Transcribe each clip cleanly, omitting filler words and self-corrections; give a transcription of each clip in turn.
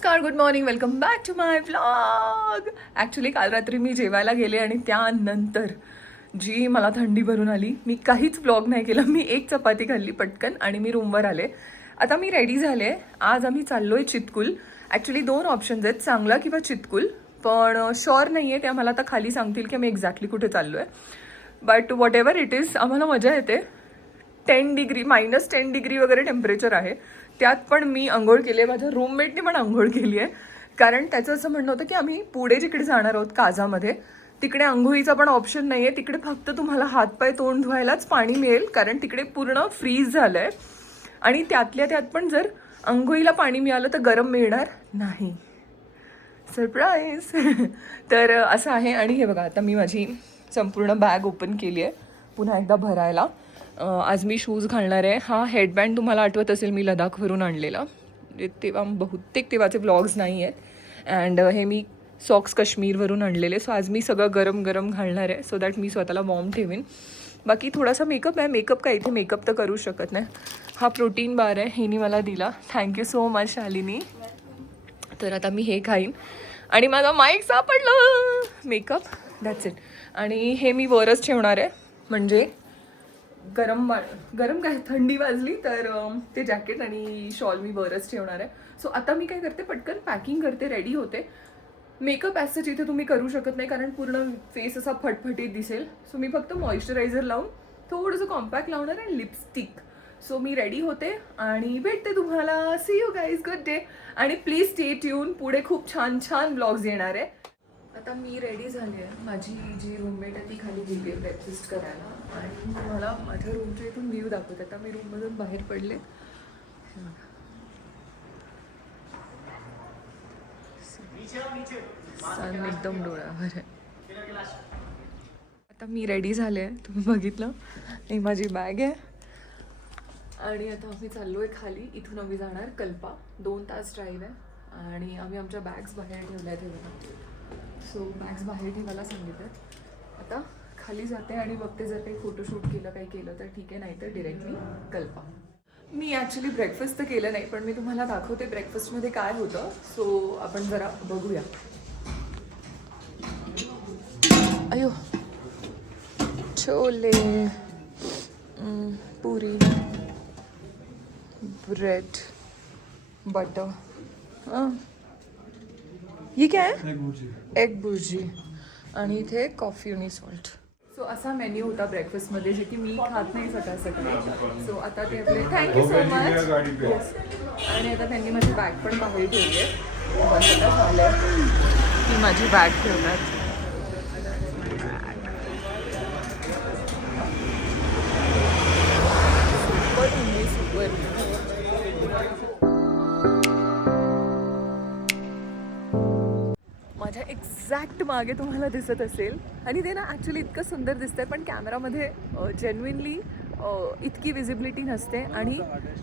नमस्कार, good morning, welcome back to my vlog. Actually काल रात्री मी जेवायला गेले आणि त्यानंतर जी मला थंडी भरून आली. मी काहीच व्लॉग नाही केलं. मी एक चपाती खाल्ली पटकन आणि मी रूमवर आले. आता मी रेडी झाले. आज आम्ही चाललो आहे चितकुल. ॲक्च्युली 2 ऑप्शन्स आहेत, चांगला किंवा चितकुल. पण शुअर नाही आहे, ते आम्हाला आता खाली सांगतील की आम्ही एक्झॅक्टली कुठे चाललो आहे. But what ever it is, आम्हाला मजा येते. 10 डिग्री -10 डिग्री वगैरे टेम्परेचर आहे. त्यात पण मी आंघोळ केली आहे, माझ्या रूममेटने पण आंघोळ केली आहे. कारण त्याचं असं म्हणणं होतं की आम्ही पुढे जिकडे जाणार आहोत काजामध्ये, तिकडे आंघोळीचा पण ऑप्शन नाही आहे. तिकडे फक्त तुम्हाला हातपाय तोंड धुवायलाच पाणी मिळेल, कारण तिकडे पूर्ण फ्रीज झालं आहे. आणि त्यातल्या त्यात पण जर आंघोळीला पाणी मिळालं तर गरम मिळणार नाही. सरप्राईज. तर असं आहे. आणि हे बघा, आता मी माझी संपूर्ण बॅग ओपन केली आहे पुन्हा एकदा भरायला. आज मी शूज घालणार आहे. हा हेडबँड तुम्हाला आठवत असेल, मी लडाखवरून आणलेला. तेव्हा बहुतेक तेव्हाचे व्लॉग्स नाही आहेत. अँड हे मी सॉक्स काश्मीरवरून आणलेले. सो आज मी सगळं गरम गरम घालणार आहे, सो दॅट मी स्वतःला वॉर्म ठेवीन. बाकी थोडासा मेकअप आहे. मेकअप काय, इथे मेकअप तर करू शकत नाही. हा प्रोटीन बार आहे, हिनी मला दिला. Thank you so much Shalini. तर आता मी हे खाईन आणि माझा माईक सापडलं. Makeup, that's it. आणि हे मी वरच ठेवणार आहे, म्हणजे गरम काय थंडी वाजली तर ते जॅकेट आणि शॉल मी वरच ठेवणार आहे. सो आता मी काय करते, पटकन पॅकिंग करते, रेडी होते. मेकअप ॲसच इथे तुम्ही करू शकत नाही, कारण पूर्ण फेस असा फटफटीत दिसेल. सो मी फक्त मॉइश्चरायझर लावून थोडंसं कॉम्पॅक्ट लावणार आहे, लिपस्टिक. सो मी रेडी होते आणि भेटते तुम्हाला. See you guys, good day. आणि प्लीज स्टे ट्यून, पुढे खूप छान छान ब्लॉग्स येणार आहे. आता मी रेडी झाली आहे. माझी जी रूममेट आहे ती खाली गेली आहे ब्रेकफास्ट करायला. आणि मला माझ्या रूमच्या इथून व्ह्यू दाखवते. आता मी रूममधून बाहेर पडले. सन एकदम डोळ्यावर आहे. आता मी रेडी झाले आहे, तुम्ही बघितलं. ही माझी बॅग आहे आणि आता आम्ही चाललो आहे खाली. इथून आम्ही जाणार कल्पा. 2 तास ड्राईव्ह आहे आणि आम्ही आमच्या बॅग्स बाहेर ठेवल्या आहेत. सो बॅग्स बाहेर ठेवायला सांगितलं. आता खाली जाते आणि बघते, जर काही फोटोशूट केलं, काही केलं तर ठीक आहे, नाही तर डिरेक्टली कल्पा. मी ॲक्च्युली ब्रेकफास्ट तर केलं नाही, पण मी तुम्हाला दाखवते ब्रेकफास्टमध्ये काय होतं. सो आपण जरा बघूया. अयो, छोले, पुरी, ब्रेड, बटर. ये क्या है? एग बुर्जी. आणि इथे कॉफी आणि सॉल्ट. सो असा मेन्यू होता ब्रेकफास्टमध्ये, जे की मी खात नाही सकाळी. सो आता ते आपले थँक्यू सो मच. आणि आता त्यांनी माझी बॅग पण बाहेर ठेवली आहे. बस आता झालं की माझी बॅग ठेवणार. माझ्या एक्झॅक्ट मागे तुम्हाला दिसत असेल. आणि ते ना ॲक्च्युली इतकं सुंदर दिसतंय, पण कॅमेरामध्ये जेन्युइनली इतकी विजिबिलिटी नसते. आणि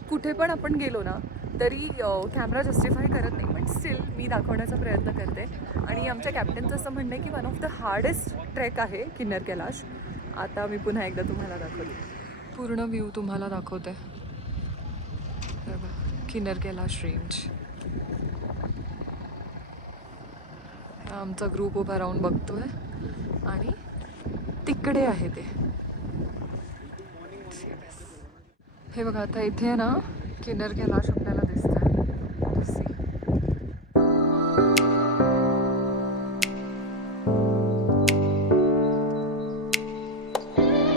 कुठे पण आपण गेलो ना तरी कॅमेरा जस्टिफाय करत नाही. पण स्टील मी दाखवण्याचा प्रयत्न करते. आणि आमच्या कॅप्टनचं असं म्हणणं आहे की one of the hardest trek आहे किन्नर कैलाश. आता मी पुन्हा एकदा तुम्हाला दाखवते, पूर्ण व्ह्यू तुम्हाला दाखवते. किन्नर कैलाश रेंज. आमचा ग्रुप उभा राहून बघतोय आणि तिकडे आहे ते. हे बघा, आता इथे ना किन्नर कैलाश आपल्याला दिसतंय.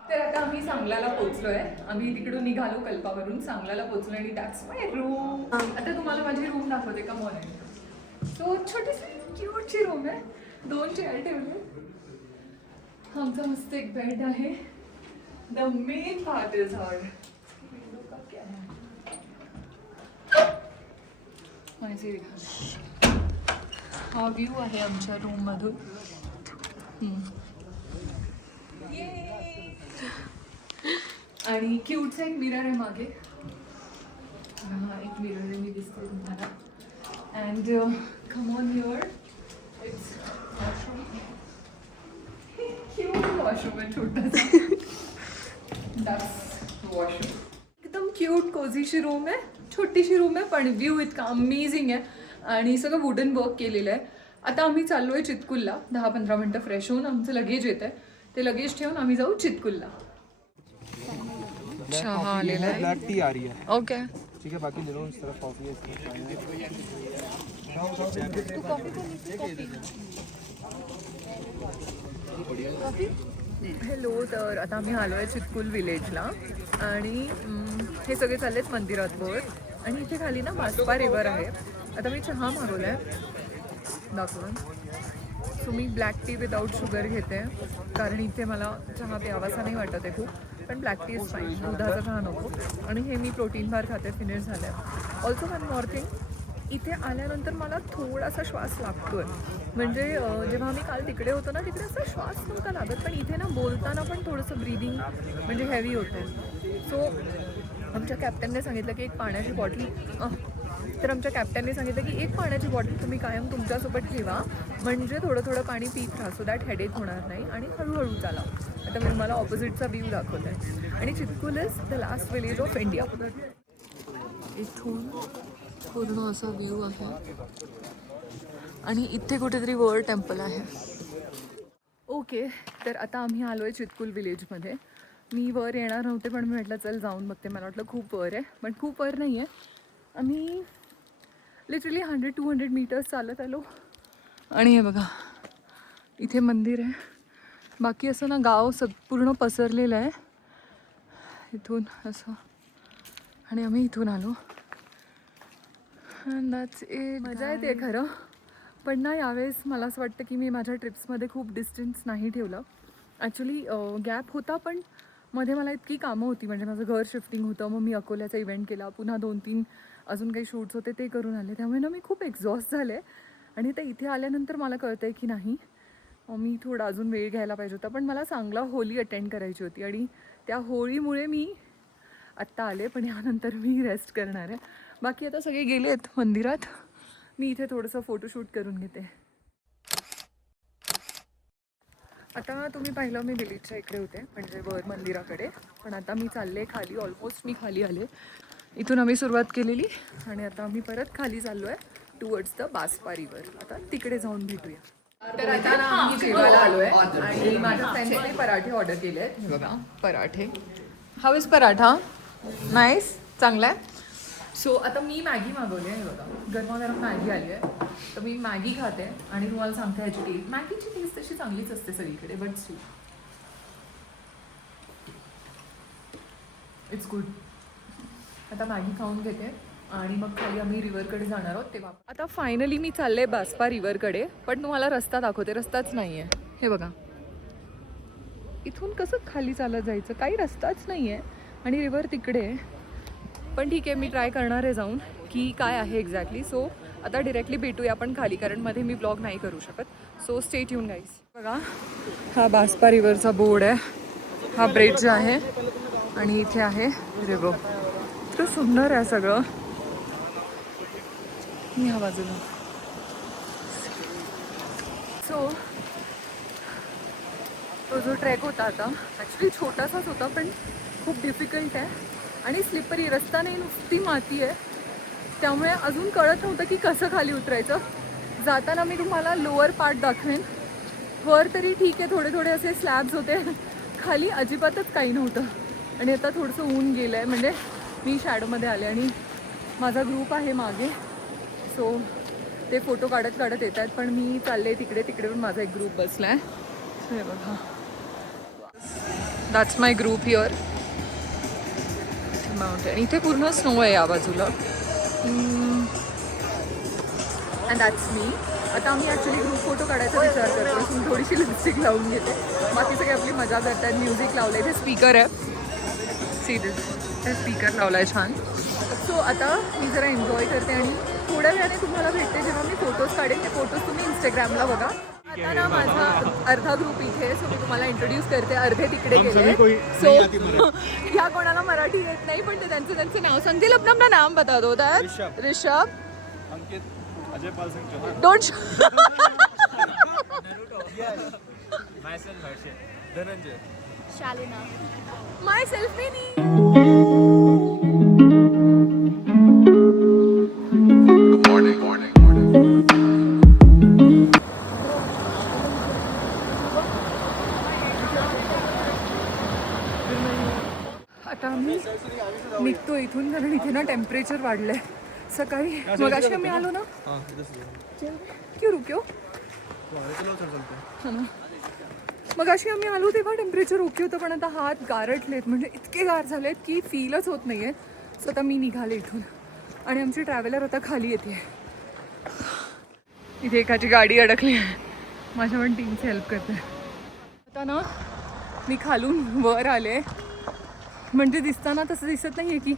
तर आता आम्ही सांगलाला पोहोचलोय. आम्ही तिकडून निघालो कल्पावरून, सांगलाला पोहोचलो आणि दॅट्स माय रूम. आता तुम्हाला माझी रूम दाखवते का मॉर्निंग. सो छोटीशी क्यूटची रूम आहे. 2 चेअर ठेवले. आमचा मस्त एक बेड आहे. द मेन पार्ट इज हर. हा व्ह्यू आहे आमच्या रूम मधून. आणि क्यूटचा एक मिरर आहे मागे. हा एक मिरर आहे, मी दिसते तुम्हाला. And come on here, it's washroom. Cute washroom आहे छोटासा. That's washroom. एकदम क्यूट कोझीशी रूम आहे, छोटीशी रूम आहे, पण व्ह्यू इतका अमेझिंग आहे. आणि सगळं वुडन वर्क केलेलं आहे. आता आम्ही चाललो आहे चितकुलला. 10-15 मिनटं फ्रेश होऊन आमचं लगेज येत आहे. ते लगेज ठेवून आम्ही जाऊ चितकुलला. चहा आलेला आहे. ब्लैक टी आ रही है. ओके ठीक है, बाकी ले लो. इस तरफ कॉफी है. हॅलो. तर आता आम्ही आलो आहे चितकुल विलेजला आणि हे सगळे चाललेत मंदिरात वर. आणि इथे खाली ना बास्पा रिव्हर आहे. आता मी चहा मागवला आहे दाखवून. सो मी ब्लॅक टी विदाऊट शुगर घेते कारण इथे मला चहा प्यावासा नाही वाटत आहे खूप. पण ब्लॅक टी इज फाईन, दुधाचा चहा नको. आणि हे मी प्रोटीन बार खाते, फिनिश झालं आहे. ऑल्सो वन मॉर थिंग, इथे आल्यानंतर मला थोडासा श्वास लागतोय. म्हणजे जेव्हा आम्ही काल तिकडे होतो ना तिकडे असा श्वास नव्हता लागत, पण इथे ना बोलताना पण थोडंसं ब्रीदिंग म्हणजे हेवी होतं. सो आमच्या कॅप्टनने सांगितलं की एक पाण्याची बॉटल तर आमच्या कॅप्टनने सांगितलं की एक पाण्याची बॉटल तुम्ही कायम तुमच्यासोबत ठेवा, म्हणजे थोडं थोडं पाणी पीत राहा, सो दॅट हेडेक होणार नाही आणि हळूहळू चाला. आता मी मला ऑपोजिटचा व्ह्यू दाखवत आहे. आणि Chitkul is the last village of India. इथून पूर्ण असा व्ह्यू आहे आणि इथे कुठेतरी वर टेम्पल आहे. ओके, तर आता आम्ही आलो आहे चितकुल विलेजमध्ये. मी वर येणार नव्हते पण मी म्हटलं चल जाऊन बघते. मला वाटलं खूप वर आहे, पण खूप वर नाही आहे. आम्ही लिटरली 100-200 मीटर्स चालत आलो. आणि हे बघा इथे मंदिर आहे. बाकी असं ना गाव पूर्ण पसरलेलं आहे इथून असं. आणि आम्ही इथून आलो. That's it. मजा येते खरं, पण ना यावेळेस मला असं वाटतं की मी माझ्या ट्रिप्समध्ये खूप डिस्टन्स नाही ठेवलं. ॲक्च्युली गॅप होता, पण मध्ये मला इतकी कामं होती. म्हणजे माझं घर शिफ्टिंग होतं, मग मी अकोल्याचा इव्हेंट केला, पुन्हा 2-3 अजून काही शूट्स होते ते करून आले. त्यामुळे ना मी खूप एक्झॉस्ट झाले. आणि ते इथे आल्यानंतर मला कळतं आहे की नाही, मी थोडा अजून वेळ घ्यायला पाहिजे होता. पण मला चांगला होळी अटेंड करायची होती आणि त्या होळीमुळे मी आत्ता आले. पण यानंतर मी रेस्ट करणार आहे. बाकी आता सगळे गेले आहेत मंदिरात. मी इथे थोडंसं फोटोशूट करून घेते. आता तुम्ही पाहिलं मी विलेजच्या इकडे होते, म्हणजे वर मंदिराकडे. पण आता मी चालले खाली. ऑलमोस्ट मी खाली आले. इथून आम्ही सुरुवात केलेली आणि आता आम्ही परत खाली चाललो आहे टुवर्ड्स द बास्पा रिव्हर. आता तिकडे जाऊन भेटूया. तर आता ना आम्ही जेवायला आलो आहे आणि माझ्या फ्रेंड्सने पराठे ऑर्डर केले आहेत. हे बघा पराठे. How is paratha? नाईस, चांगला आहे. सो आता मी मॅगी मागवली आहे. बघा गरमागरम मॅगी आली आहे. तर मी मॅगी खाते आणि तुम्हाला सांगते ह्याची टेस्ट. मॅगीची टेस्ट तशी चांगलीच असते सगळीकडे, बट स्वीट इट्स गुड. आता मॅगी खाऊन घेते आणि मग खाली आम्ही रिव्हरकडे जाणार आहोत तेव्हा. आता फायनली मी चालले बास्पा रिव्हरकडे, पण तुम्हाला रस्ता दाखवते. रस्ताच नाही आहे. हे बघा इथून कसं खाली चालत जायचं, काही रस्ताच नाही आहे आणि रिव्हर तिकडे आहे. पण ठीक आहे, मी ट्राय करणार आहे जाऊन की काय आहे एक्झॅक्टली. सो आता डिरेक्टली भेटूया आपण खाली, कारण मध्ये मी ब्लॉग नाही करू शकत. So stay tune guys. बघा हा बास्पा रिव्हरचा बोर्ड आहे. हा ब्रिज आहे आणि इथे आहे रिव्हर. इतकं सुंदर आहे सगळं. मी ह्या बाजूला. सो तो जो ट्रेक होता आता ॲक्च्युली छोटासाच होता, पण खूप डिफिकल्ट आहे आणि स्लिपरी. रस्ता नाही, नुसती माती आहे. त्यामुळे अजून कळत नव्हतं की कसं खाली उतरायचं. जाताना मी तुम्हाला लोअर पार्ट दाखवेन. वर तरी ठीक आहे, थोडे थोडे असे स्लॅब्स होते. खाली अजिबातच काही नव्हतं. आणि आता थोडंसं ऊन गेलं आहे, म्हणजे मी शॅडोमध्ये आले आणि माझा ग्रुप आहे मागे. सो ते फोटो काढत काढत येत आहेत, पण मी चालले तिकडे. तिकडे पण माझा एक ग्रुप बसला आहे. हे बघा that's my group here. Mountain इथे पूर्ण स्नो आहे या बाजूला. अँड दॅट्स मी. आता आम्ही ॲक्च्युली ग्रुप फोटो काढायचा विचार करतो. मी थोडीशी लिपस्टिक लावून घेते. बाकी सगळे आपली मजा करतात. म्युझिक लावलं आहे. इथे स्पीकर आहे. सी दिस, ते स्पीकर लावला आहे छान. सो आता मी जरा एन्जॉय करते आणि थोड्या वेळाने तुम्हाला भेटते जेव्हा मी फोटोज काढेन. ते फोटोज तुम्ही इंस्टाग्रामला बघा. आता ना माझा अर्धा ग्रुप इथे. सो मी तुम्हाला इंट्रोड्यूस करते. अर्धे तिकडे गेले. सो ह्या कोणाला मराठी येत नाही, पण ते त्यांचं नाव सांगतील. अपना नाम बता दो. That Rishabh, Ankit, Ajay Pal Singh Chauhan. Don't myself Harshit, Dhananjay, Shalina. My selfie. Good morning. Temperature वाढलंय. सकाळी मगाशी आम्ही आलो ना. हाँ इधर से क्यों रुक्यो? चलो चल चलते हैं. मगाशी आम्ही आलो तेव्हा टेम्परेचर ओके होतं, पण आता हात गारटलेत, म्हणजे इतके गार झालेत की फीलच होत नाही आहे. सो आता मी निघाले इथून आणि आमची ट्रॅव्हलर आता खाली येते. इथे एकाची गाडी अडकली आहे, माझ्या पण टीमची हेल्प करते. आता ना मी खालून वर आले, म्हणजे दिसताना तसं दिसत नाही आहे की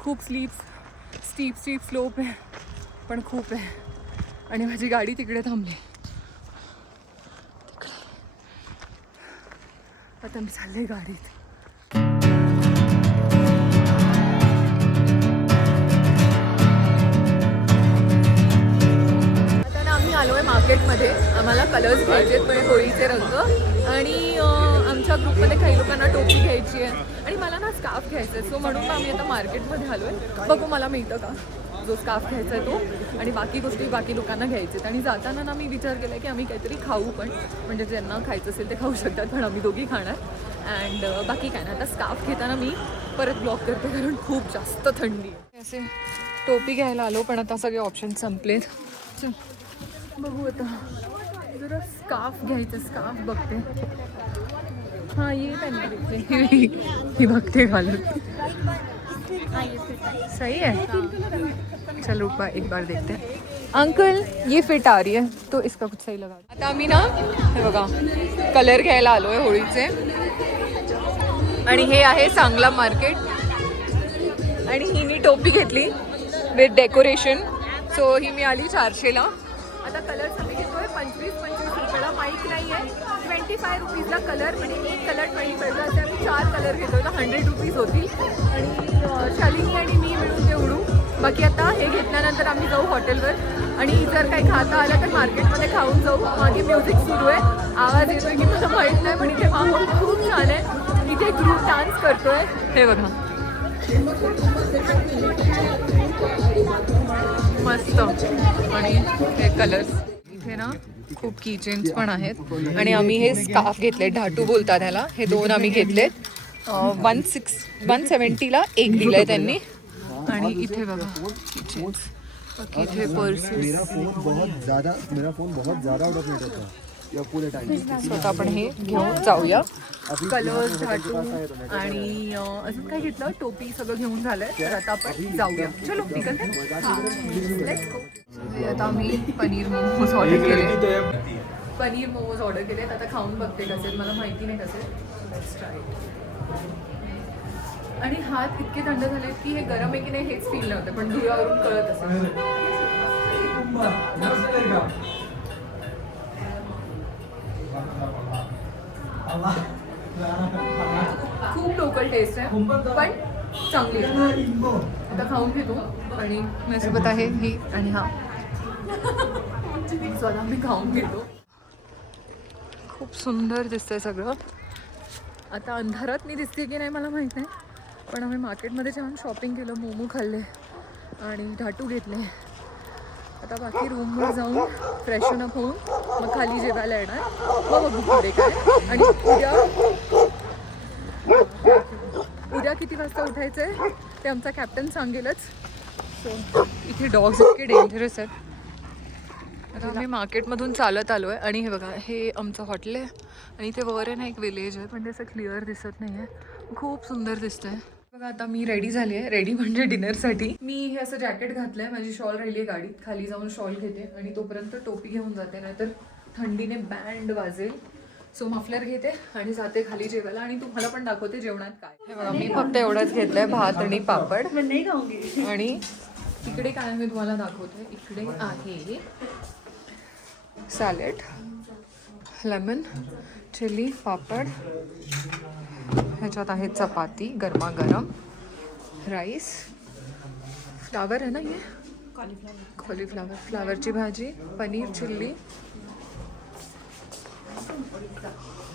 खूप स्टीप स्लोप आहे, पण खूप आहे. आणि माझी गाडी तिकडे थांबली. आता मी चालले गाडीत. आता ना आम्ही आलो आहे मार्केटमध्ये. आम्हाला कलर्स घ्यायचे आहेत, पण होळीचे रंग. आणि आमच्या ग्रुपमध्ये काही लोकांना टोपी घ्यायची आहे आणि मला ना स्कार्फ घ्यायचा आहे. सो म्हणून आम्ही आता मार्केटमध्ये आलो आहे. बघू मला मिळतं का जो स्कार्फ घ्यायचा आहे तो, आणि बाकी गोष्टी बाकी लोकांना घ्यायचे आहेत. आणि जाताना ना मी विचार केला की आम्ही काहीतरी खाऊ पण, म्हणजे ज्यांना खायचं असेल ते खाऊ शकतात, पण आम्ही दोघी खाणार. अँड बाकी काय ना, आता स्कार्फ घेताना मी परत ब्लॉक करते कारण खूप जास्त थंडी आहे. असे टोपी घ्यायला आलो, पण आता सगळे ऑप्शन संपलेत. चल बघू आता जरा स्कार्फ घ्यायचं. स्कार्फ बघते. हां ये त्यांना ही बघते घालून. सही है. चल रुपा एक बार देखते हैं. अंकल ये फिट आ रही है तो इसका कुछ सही लगा. आता आम्ही ना हे बघा कलर घ्यायला आलो आहे होळीचे. आणि हे आहे सांगला मार्केट. आणि ही मी टोपी घेतली विथ डेकोरेशन. सो ही मी आली 400ला. आता कलर्स आम्ही घेतोय 25 रुपयाला. माईक नाही आहे. 25 रुपीजला कलर, म्हणजे एक कलर 25ला. असे आम्ही 4 कलर घेतो तर 100 रुपीज होतील. आणि शालिनी आणि मी मिळून ते उडू. बाकी आता हे घेतल्यानंतर आम्ही जाऊ हॉटेलवर. आणि जर काही खाता आलं तर मार्केटमध्ये खाऊन जाऊ. मागे म्युझिक सुरू आहे, आवाज येतोय की मला माहीत नाही, पण इथे माहोल खूप छान आहे. इथे ग्रुप डान्स करतोय, हे बघा मस्त. आणि हे कलर्स इथे ना खूप किचन्स पण आहेत. आणि आम्ही हे स्कार्फ घेतले, ढाटू बोलतात ह्याला. हे 2 आम्ही घेतलेत. 170ला एक दिलंय त्यांनी. आणि इथे बघा किचन्स. इथे पर्सेस. मेरा फोन बहुत ज़्यादा आउट ऑफ डेट होता है या पूरे टाइम. स्वतः आपण हे घेऊन जाऊया. कलर्स, धाटू आणि अजून काय घेतलं, टोपी सगळं घेऊन झालंय. तर आता आपण जाऊया. चलो निकलते. आता आम्ही पनीर मोमोज ऑर्डर केले. आता खाऊन बघते कसे, मला माहिती नाही कसे. Let's try. आणि हात इतके थंड झालेत की हे गरम आहे की नाही हेच फील नव्हतं, पण धुयावरून कळत असेल. खूप लोकल टेस्ट आहे, पण चांगली आहे. आता खाऊन घेतो. आणि माझ्यासोबत आहे ही आणि हा स्वतः मी खाऊन घेतो. खूप सुंदर दिसतंय सगळं. आता अंधारात मी दिसते की नाही मला माहीत नाही, पण आम्ही मार्केटमध्ये छान शॉपिंग केलं, मोमो खाल्ले आणि धाटू घेतले. आता बाकी रूमवर जाऊन फ्रेशन अप होऊन मग खाली जेवायला येणार. मग बघू पुढे काय. आणि उद्या किती वाजता उठायचं आहे ते आमचा कॅप्टन सांगेलच. सो इथे डॉग्स इतके डेंजरस आहेत. आता आम्ही मार्केटमधून चालत आलो आहे. आणि हे बघा हे आमचं हॉटेल आहे. आणि इथे वर आहे ना एक विलेज आहे, पण ते असं क्लिअर दिसत नाही आहे. खूप सुंदर दिसतं आहे. बघा आता मी रेडी झाली आहे. रेडी म्हणजे डिनरसाठी. मी हे असं जॅकेट घातलं आहे. माझी शॉल राहिली आहे गाडीत. खाली जाऊन शॉल घेते आणि तोपर्यंत टोपी घेऊन जाते, नाहीतर थंडीने बँड वाजेल. सो मफलर घेते आणि जाते खाली जेवायला. आणि तुम्हाला पण दाखवते जेवणात काय. हे बघा मी फक्त एवढंच घेतलं आहे, भात आणि पापड. आणि इकडे काय आहे तुम्हाला दाखवते. इकडे आहे सॅलेड, लेमन, चिली, पापड. ह्याच्यात आहे चपाती गरमागरम, राईस, फ्लावर आहे ना हे कॉलीफ्लावर, फ्लावरची भाजी, पनीर चिल्ली.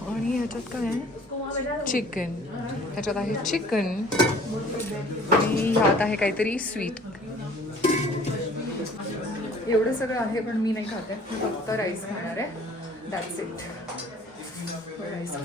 आणि ह्याच्यात काय आहे चिकन. ह्याच्यात आहे चिकन आणि ह्यात आहे काहीतरी स्वीट. एवढं सगळं आहे, पण मी नाही खाते. मी फक्त राईस खाणार आहे. That's it. राईस.